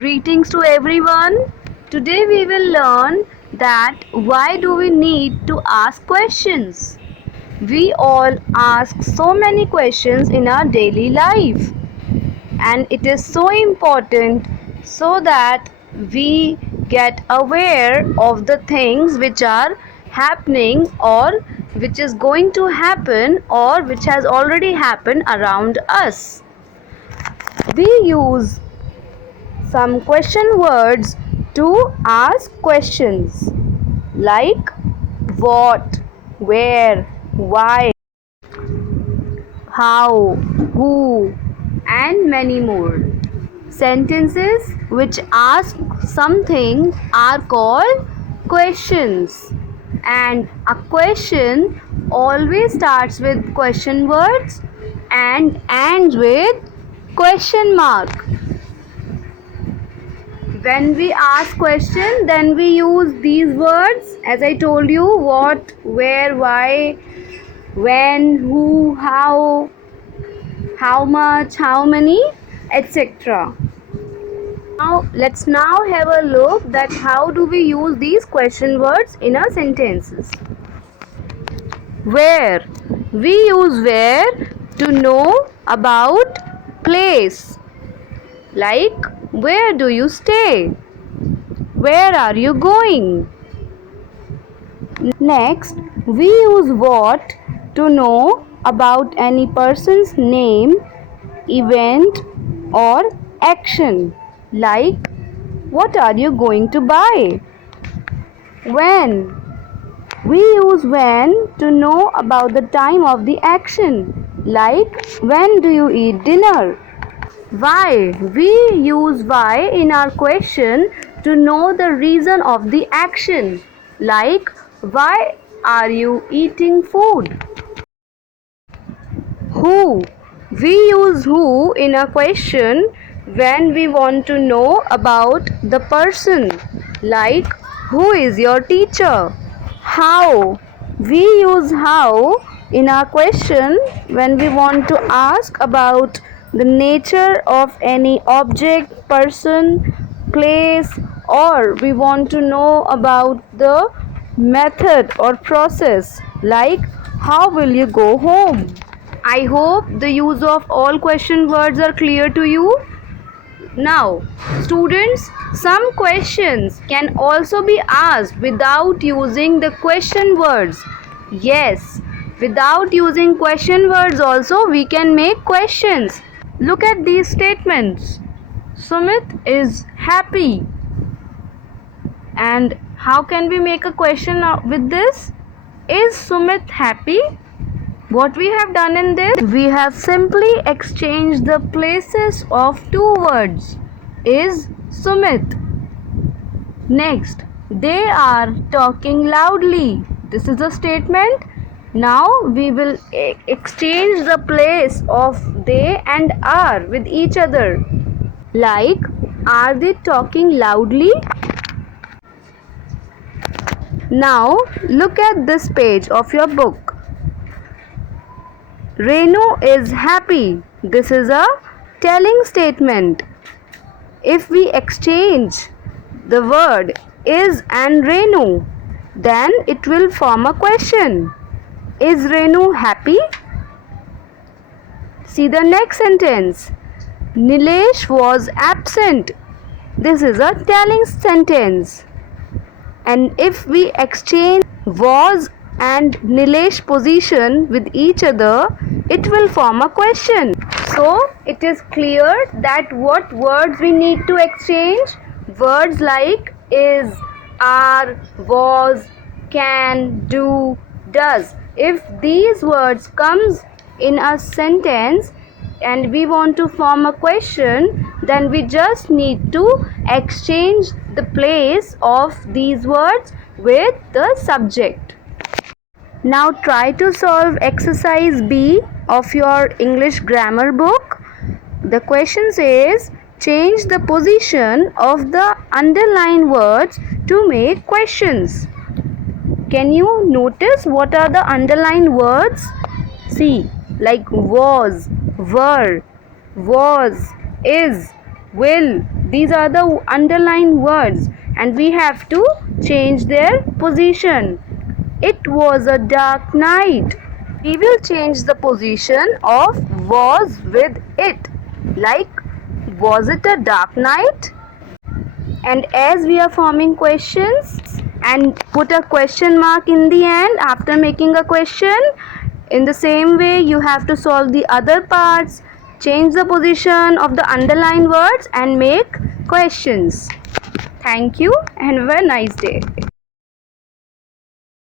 Greetings to everyone. Today we will learn that why do we need to ask questions? We all ask so many questions in our daily life, and it is so important so that we get aware of the things which are happening or which is going to happen or which has already happened around us. We use some question words to ask questions like what, where, why, how, who, and many more. Sentences which ask something are called questions, and a question always starts with question words and ends with question mark. When we ask question, then we use these words as I told you: what, where, why, when, who, how much, how many, etc. Now let's have a look that how do we use these question words in our sentences. Where, we use where to know about place, like where do you stay, where are you going. Next, we use what to know about any person's name, event, or action, like what are you going to buy. When, we use when to know about the time of the action, like when do you eat dinner. Why, we use why in our question to know the reason of the action, like why are you eating food. Who, we use who in a question when we want to know about the person, like who is your teacher. How, we use how in our question when we want to ask about the nature of any object, person, place, or we want to know about the method or process, like how will you go home. I hope the use of all question words are clear to you. Now, students, some questions can also be asked without using the question words. Yes, without using question words also we can make questions. Look at these statements. Sumit is happy. And how can we make a question with this? Is Sumit happy? What we have done in this, we have simply exchanged the places of two words. Is Sumit. Next, they are talking loudly. This is a statement. Now we will exchange the place of they and are with each other. Like, are they talking loudly? Now look at this page of your book. Renu is happy. This is a telling statement. If we exchange the word is and Renu, then it will form a question. Is Renu happy? See the next sentence. Nilesh was absent. This is a telling sentence. And if we exchange was and Nilesh position with each other, it will form a question. So it is clear that what words we need to exchange. Words like is, are, was, can, do, does. If these words comes in a sentence and we want to form a question, then we just need to exchange the place of these words with the subject. Now try to solve exercise B of your English grammar book. The question says, change the position of the underlined words to make questions. Can you notice what are the underlined words? See, like was, were, was, is, will. These are the underlined words and we have to change their position. It was a dark night. We will change the position of was with it. Like, was it a dark night? And as we are forming questions and put a question mark in the end after making a question, in the same way you have to solve the other parts, change the position of the underlined words and make questions. Thank you and have a nice day.